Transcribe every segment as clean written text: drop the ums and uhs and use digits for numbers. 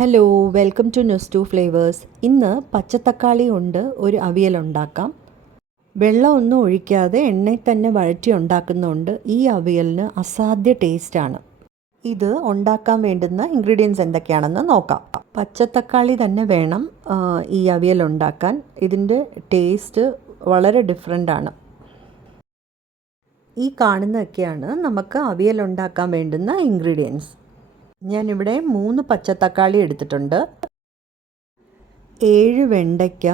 Hello, welcome to Nostu flavours. ഇന്ന് പച്ചത്തക്കാളി കൊണ്ട് ഒരു അവിയൽ ഉണ്ടാക്കാം. വെള്ളമൊന്നും ഒഴിക്കാതെ എണ്ണയിൽ തന്നെ വഴറ്റി ഉണ്ടാക്കുന്നതുകൊണ്ട് ഈ അവിയലിന് അസാധ്യ ടേസ്റ്റാണ്. ഇത് ഉണ്ടാക്കാൻ വേണ്ടുന്ന ഇൻഗ്രീഡിയൻസ് എന്തൊക്കെയാണെന്ന് നോക്കാം. പച്ചത്തക്കാളി തന്നെ വേണം ഈ അവിയൽ ഉണ്ടാക്കാൻ. ഇതിൻ്റെ ടേസ്റ്റ് വളരെ ഡിഫറെൻ്റാണ്. ഈ കാണുന്നതൊക്കെയാണ് നമുക്ക് അവിയൽ ഉണ്ടാക്കാൻ വേണ്ടുന്ന ഇൻഗ്രീഡിയൻസ്. ഞാനിവിടെ 3 പച്ചത്തക്കാളി എടുത്തിട്ടുണ്ട്, 7 വെണ്ടയ്ക്ക,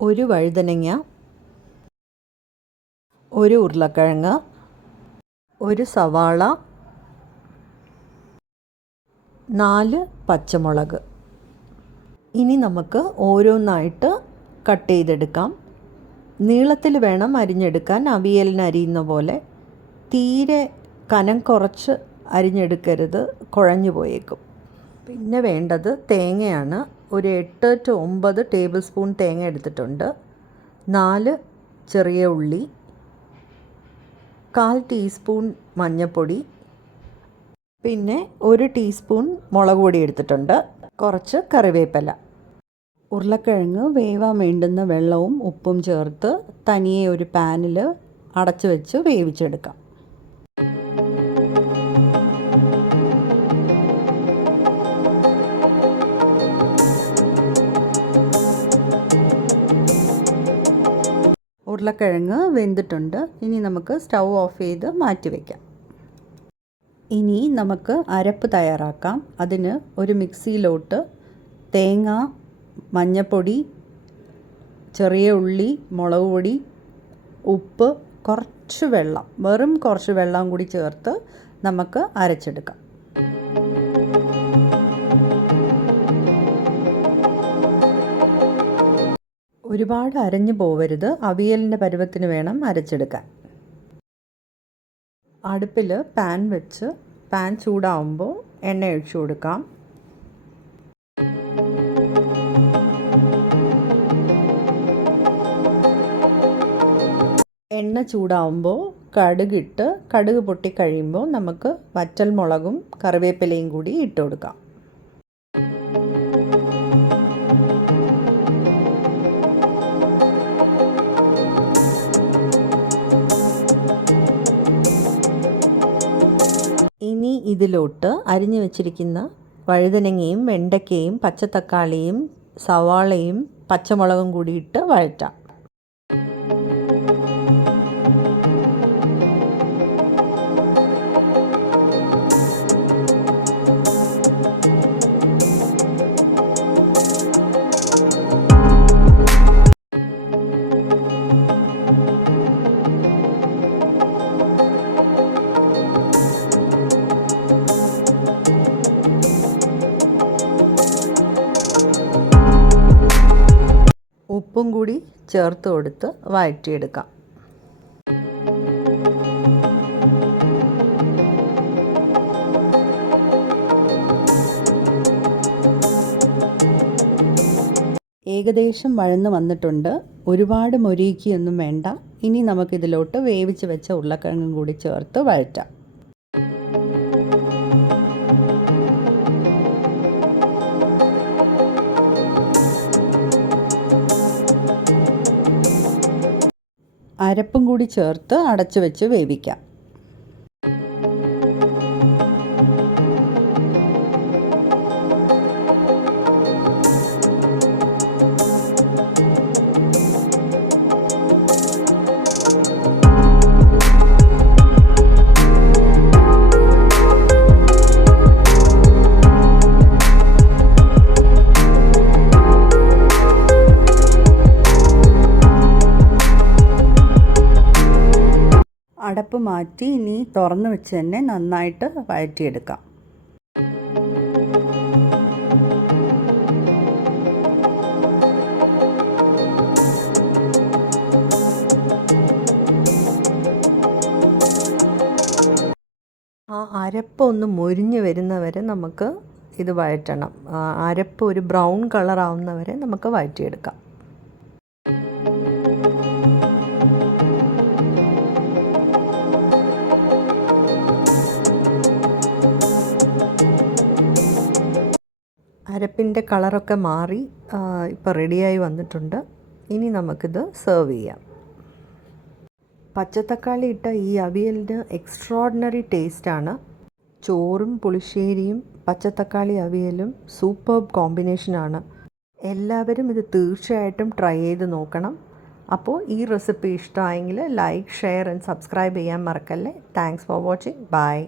1 വഴുതനങ്ങ, 1 ഉരുളക്കിഴങ്ങ്, 1 സവാള, 4 പച്ചമുളക്. ഇനി നമുക്ക് ഓരോന്നായിട്ട് കട്ട് ചെയ്തെടുക്കാം. നീളത്തിൽ വേണം അരിഞ്ഞെടുക്കാൻ, അവിയലിന് അരിയുന്ന പോലെ. തീരെ കനം കുറച്ച് അരിഞ്ഞെടുക്കരുത്, കുഴഞ്ഞു പോയേക്കും. പിന്നെ വേണ്ടത് തേങ്ങയാണ്. ഒരു 8 to 9 ടേബിൾ സ്പൂൺ തേങ്ങ എടുത്തിട്ടുണ്ട്. 4 ചെറിയ ഉള്ളി, 1/4 ടീസ്പൂൺ മഞ്ഞൾപ്പൊടി, പിന്നെ 1 ടീസ്പൂൺ മുളക് പൊടി എടുത്തിട്ടുണ്ട്, കുറച്ച് കറിവേപ്പില. ഉരുളക്കിഴങ്ങ് വേവാൻ വേണ്ടുന്ന വെള്ളവും ഉപ്പും ചേർത്ത് തനിയെ ഒരു പാനിൽ അടച്ചു വെച്ച് വേവിച്ചെടുക്കാം. ഉരുളക്കിഴങ്ങ് വെന്തിട്ടുണ്ട്. ഇനി നമുക്ക് സ്റ്റൗ ഓഫ് ചെയ്ത് മാറ്റി വയ്ക്കാം. ഇനി നമുക്ക് അരപ്പ് തയ്യാറാക്കാം. അതിന് ഒരു മിക്സിയിലോട്ട് തേങ്ങ, മഞ്ഞൾപ്പൊടി, ചെറിയ ഉള്ളി, മുളക് പൊടി, ഉപ്പ്, കുറച്ച് വെള്ളം, വെറും കുറച്ച് വെള്ളം കൂടി ചേർത്ത് നമുക്ക് അരച്ചെടുക്കാം. ഒരുപാട് അരഞ്ഞു പോവരുത്, അവിയലിൻ്റെ പരുവത്തിന് വേണം അരച്ചെടുക്കാൻ. അടുപ്പിൽ പാൻ വെച്ച് പാൻ ചൂടാവുമ്പോൾ എണ്ണ ഒഴിച്ചു കൊടുക്കാം. എണ്ണ ചൂടാവുമ്പോൾ കടുകിട്ട്, കടുക് പൊട്ടിക്കഴിയുമ്പോൾ നമുക്ക് വറ്റൽ മുളകും കറിവേപ്പിലയും കൂടി ഇട്ട് കൊടുക്കാം. ഇനി ഇതിലോട്ട് അരിഞ്ഞു വെച്ചിരിക്കുന്ന വഴുതനങ്ങയും വെണ്ടയ്ക്കയും പച്ചത്തക്കാളിയും സവാളയും പച്ചമുളകും കൂടി ഇട്ട് വഴറ്റാം. ഉപ്പും കൂടി ചേർത്ത് കൊടുത്ത് വഴറ്റിയെടുക്കാം. ഏകദേശം വഴന്ന് വന്നിട്ടുണ്ട്. ഒരുപാട് മൊരിയിക്കൊന്നും വേണ്ട. ഇനി നമുക്കിതിലോട്ട് വേവിച്ച് വെച്ച ഉരുളക്കിഴങ്ങും കൂടി ചേർത്ത് വഴറ്റാം. അരപ്പും കൂടി ചേർത്ത് അടച്ചു വെച്ച് വേവിക്കാം. അടപ്പ് മാറ്റി ഇനി തുറന്ന് വെച്ച് തന്നെ നന്നായിട്ട് വഴറ്റിയെടുക്കാം. ആ അരപ്പ് ഒന്ന് മൊരിഞ്ഞ് വരുന്നവരെ നമുക്ക് ഇത് വഴറ്റണം. അരപ്പ് ഒരു ബ്രൗൺ കളർ ആവുന്നവരെ നമുക്ക് വഴറ്റിയെടുക്കാം. അരപ്പിൻ്റെ കളറൊക്കെ മാറി ഇപ്പോൾ റെഡിയായി വന്നിട്ടുണ്ട്. ഇനി നമുക്കിത് സെർവ് ചെയ്യാം. പച്ചത്തക്കാളി ഇട്ട ഈ അവിയലിന് എക്സ്ട്രോർഡിനറി ടേസ്റ്റാണ്. ചോറും പുളിശ്ശേരിയും പച്ചത്തക്കാളി അവിയലും സൂപ്പർബ് കോമ്പിനേഷനാണ്. എല്ലാവരും ഇത് തീർച്ചയായിട്ടും ട്രൈ ചെയ്ത് നോക്കണം. അപ്പോൾ ഈ റെസിപ്പി ഇഷ്ടമായെങ്കിൽ ലൈക്ക്, ഷെയർ ആൻഡ് സബ്സ്ക്രൈബ് ചെയ്യാൻ മറക്കല്ലേ. Thanks for watching. ബൈ.